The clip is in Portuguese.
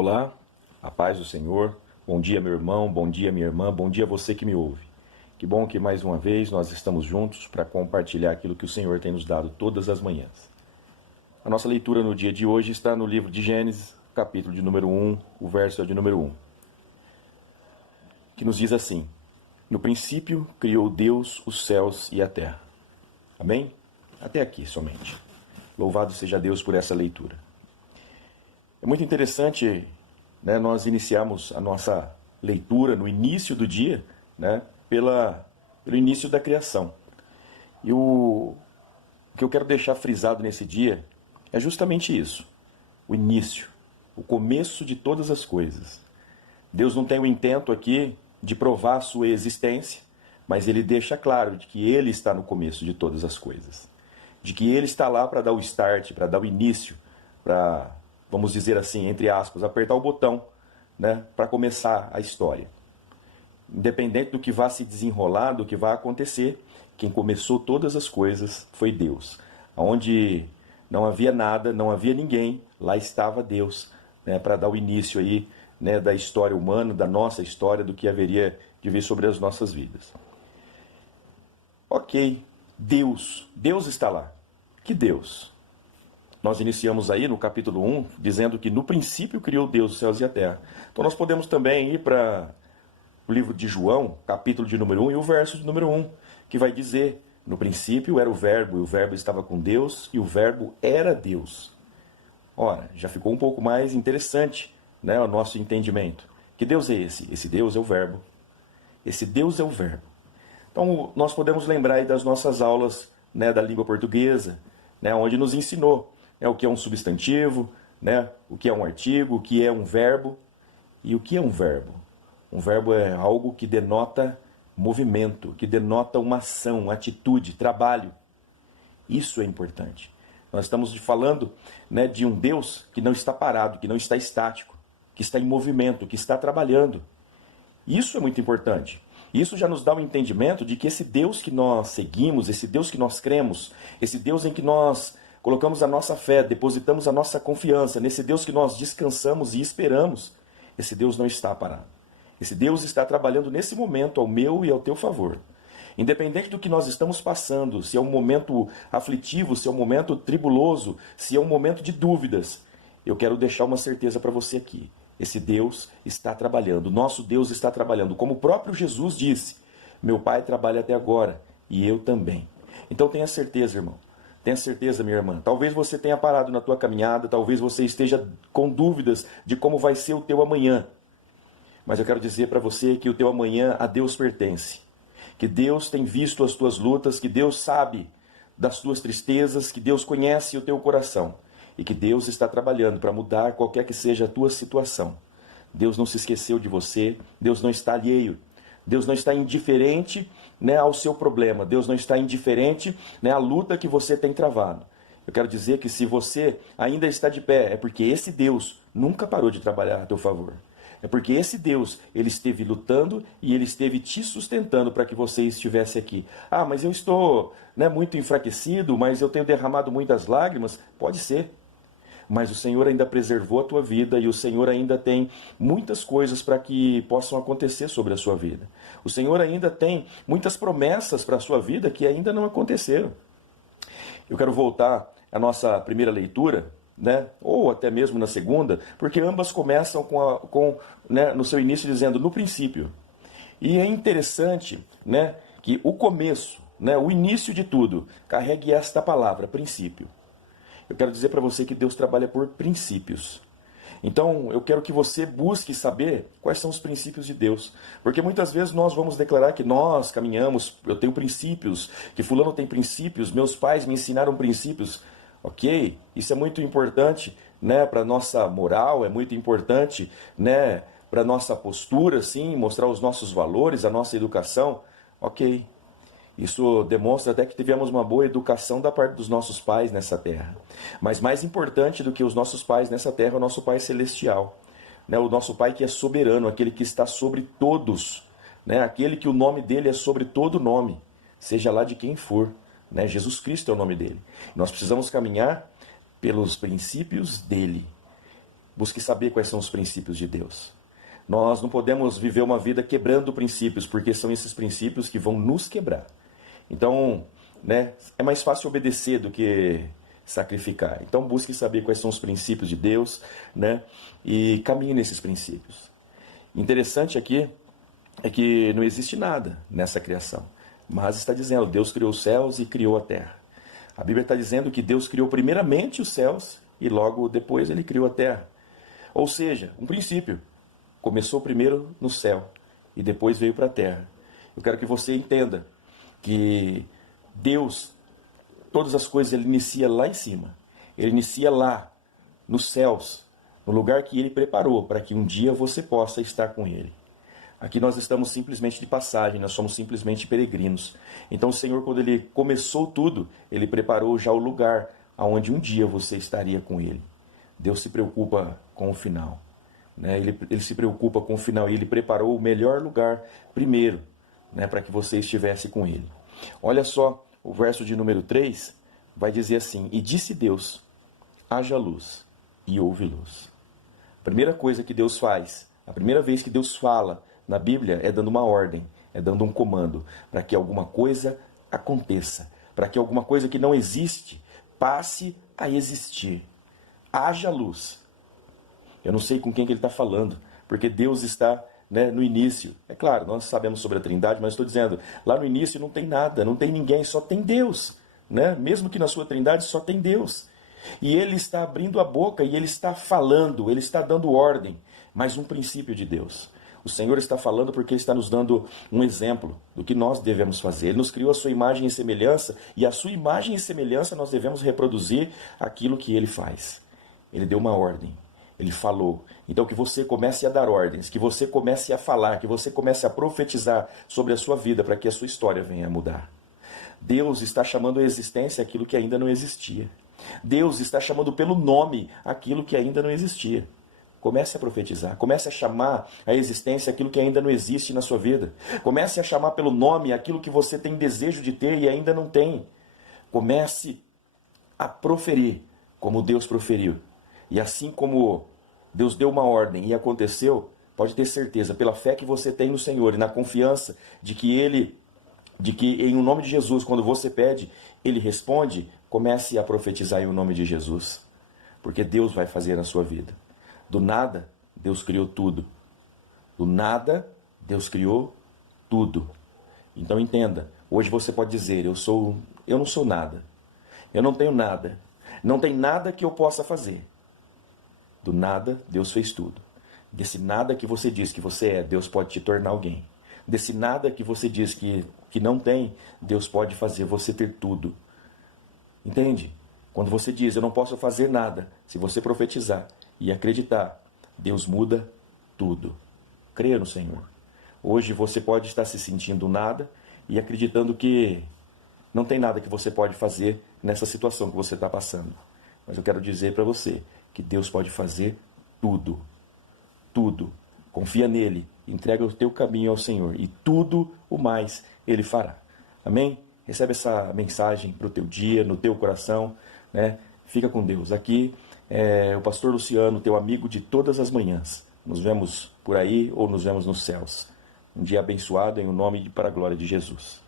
Olá, a paz do Senhor. Bom dia, meu irmão, bom dia, minha irmã, bom dia a você que me ouve. Que bom que mais uma vez nós estamos juntos para compartilhar aquilo que o Senhor tem nos dado todas as manhãs. A nossa leitura no dia de hoje está no livro de Gênesis, capítulo de número 1, o verso é de número 1, que nos diz assim: No princípio criou Deus os céus e a terra. Amém? Até aqui somente. Louvado seja Deus por essa leitura. É muito interessante, né, nós iniciamos a nossa leitura no início do dia, né, pelo início da criação. E o que eu quero deixar frisado nesse dia é justamente isso: o início, o começo de todas as coisas. Deus não tem o intento aqui de provar a sua existência, mas Ele deixa claro de que Ele está no começo de todas as coisas. De que Ele está lá para dar o start, para dar o início, para, vamos dizer assim, entre aspas, apertar o botão, né, para começar a história. Independente do que vá se desenrolar, do que vai acontecer, quem começou todas as coisas foi Deus. Onde não havia nada, não havia ninguém, lá estava Deus, né, para dar o início aí, né, da história humana, da nossa história, do que haveria de vir sobre as nossas vidas. Ok, Deus está lá. Que Deus? Nós iniciamos aí no capítulo 1, dizendo que no princípio criou Deus os céus e a terra. Então nós podemos também ir para o livro de João, capítulo de número 1 e o verso de número 1, que vai dizer: no princípio era o Verbo, e o Verbo estava com Deus, e o Verbo era Deus. Ora, já ficou um pouco mais interessante, né, o nosso entendimento. Que Deus é esse? Esse Deus é o Verbo. Esse Deus é o Verbo. Então nós podemos lembrar aí das nossas aulas, né, da língua portuguesa, né, onde nos ensinou, né, o que é um substantivo, né, o que é um artigo, o que é um verbo. E o que é um verbo? Um verbo é algo que denota movimento, que denota uma ação, uma atitude, trabalho. Isso é importante. Nós estamos falando, né, de um Deus que não está parado, que não está estático, que está em movimento, que está trabalhando. Isso é muito importante. Isso já nos dá um entendimento de que esse Deus que nós seguimos, esse Deus que nós cremos, esse Deus em que nós colocamos a nossa fé, depositamos a nossa confiança, nesse Deus que nós descansamos e esperamos, esse Deus não está parado. Esse Deus está trabalhando nesse momento ao meu e ao teu favor. Independente do que nós estamos passando, se é um momento aflitivo, se é um momento tribuloso, se é um momento de dúvidas, eu quero deixar uma certeza para você aqui. Esse Deus está trabalhando, nosso Deus está trabalhando. Como o próprio Jesus disse: meu Pai trabalha até agora e eu também. Então tenha certeza, irmão. Tenha certeza, minha irmã. Talvez você tenha parado na tua caminhada, talvez você esteja com dúvidas de como vai ser o teu amanhã. Mas eu quero dizer para você que o teu amanhã a Deus pertence. Que Deus tem visto as tuas lutas, que Deus sabe das tuas tristezas, que Deus conhece o teu coração. E que Deus está trabalhando para mudar qualquer que seja a tua situação. Deus não se esqueceu de você, Deus não está alheio. Deus não está indiferente, né, ao seu problema. Deus não está indiferente, né, à luta que você tem travado. Eu quero dizer que se você ainda está de pé, é porque esse Deus nunca parou de trabalhar a teu favor. É porque esse Deus, ele esteve lutando e ele esteve te sustentando para que você estivesse aqui. Ah, mas eu estou, né, muito enfraquecido, mas eu tenho derramado muitas lágrimas. Pode ser. Mas o Senhor ainda preservou a tua vida e o Senhor ainda tem muitas coisas para que possam acontecer sobre a sua vida. O Senhor ainda tem muitas promessas para a sua vida que ainda não aconteceram. Eu quero voltar à nossa primeira leitura, né, ou até mesmo na segunda, porque ambas começam né, no seu início dizendo no princípio. E é interessante, né, que o começo, né, o início de tudo, carregue esta palavra, princípio. Eu quero dizer para você que Deus trabalha por princípios. Então, eu quero que você busque saber quais são os princípios de Deus. Porque muitas vezes nós vamos declarar que nós caminhamos, eu tenho princípios, que fulano tem princípios, meus pais me ensinaram princípios. Ok, isso é muito importante, né, para a nossa moral, é muito importante, né, para a nossa postura, sim, mostrar os nossos valores, a nossa educação. Ok. Isso demonstra até que tivemos uma boa educação da parte dos nossos pais nessa terra. Mas mais importante do que os nossos pais nessa terra é o nosso Pai Celestial. Né? O nosso Pai que é soberano, aquele que está sobre todos. Né? Aquele que o nome dele é sobre todo nome, seja lá de quem for. Né? Jesus Cristo é o nome dele. Nós precisamos caminhar pelos princípios dele. Busque saber quais são os princípios de Deus. Nós não podemos viver uma vida quebrando princípios, porque são esses princípios que vão nos quebrar. Então, né, é mais fácil obedecer do que sacrificar. Então, busque saber quais são os princípios de Deus, né, e caminhe nesses princípios. Interessante aqui é que não existe nada nessa criação, mas está dizendo, Deus criou os céus e criou a terra. A Bíblia está dizendo que Deus criou primeiramente os céus e logo depois ele criou a terra. Ou seja, um princípio. Começou primeiro no céu e depois veio para a terra. Eu quero que você entenda que Deus, todas as coisas ele inicia lá em cima. Ele inicia lá, nos céus, no lugar que ele preparou para que um dia você possa estar com ele. Aqui nós estamos simplesmente de passagem, nós somos simplesmente peregrinos. Então o Senhor, quando ele começou tudo, ele preparou já o lugar aonde um dia você estaria com ele. Deus se preocupa com o final. Né? Ele se preocupa com o final e ele preparou o melhor lugar primeiro, né, para que você estivesse com ele. Olha só, o verso de número 3 vai dizer assim: e disse Deus, haja luz, e houve luz. A primeira coisa que Deus faz, a primeira vez que Deus fala na Bíblia é dando uma ordem, é dando um comando, para que alguma coisa aconteça, para que alguma coisa que não existe passe a existir. Haja luz. Eu não sei com quem que ele está falando, porque Deus está, né, no início. É claro, nós sabemos sobre a Trindade, mas estou dizendo, lá no início não tem nada, não tem ninguém, só tem Deus. Né? Mesmo que na sua Trindade só tem Deus. E ele está abrindo a boca e ele está falando, ele está dando ordem, mas um princípio de Deus. O Senhor está falando porque Ele está nos dando um exemplo do que nós devemos fazer. Ele nos criou a sua imagem e semelhança, e a sua imagem e semelhança nós devemos reproduzir aquilo que Ele faz. Ele deu uma ordem, Ele falou. Então que você comece a dar ordens, que você comece a falar, que você comece a profetizar sobre a sua vida para que a sua história venha a mudar. Deus está chamando à existência aquilo que ainda não existia. Deus está chamando pelo nome aquilo que ainda não existia. Comece a profetizar, comece a chamar à existência aquilo que ainda não existe na sua vida. Comece a chamar pelo nome aquilo que você tem desejo de ter e ainda não tem. Comece a proferir como Deus proferiu. E assim como Deus deu uma ordem e aconteceu, pode ter certeza, pela fé que você tem no Senhor e na confiança de que em o nome de Jesus, quando você pede, Ele responde, comece a profetizar em o nome de Jesus. Porque Deus vai fazer na sua vida. Do nada, Deus criou tudo. Do nada, Deus criou tudo. Então entenda, hoje você pode dizer, eu não sou nada. Eu não tenho nada. Não tem nada que eu possa fazer. Do nada, Deus fez tudo. Desse nada que você diz que você é, Deus pode te tornar alguém. Desse nada que você diz que não tem, Deus pode fazer você ter tudo. Entende? Quando você diz, eu não posso fazer nada, se você profetizar e acreditar, Deus muda tudo. Creia no Senhor. Hoje você pode estar se sentindo nada e acreditando que não tem nada que você pode fazer nessa situação que você está passando. Mas eu quero dizer para você que Deus pode fazer tudo. Tudo. Confia nele, entrega o teu caminho ao Senhor e tudo o mais Ele fará. Amém? Recebe essa mensagem para o teu dia, no teu coração, né? Fica com Deus. Aqui é o pastor Luciano, teu amigo de todas as manhãs. Nos vemos por aí ou nos vemos nos céus. Um dia abençoado em nome e para a glória de Jesus.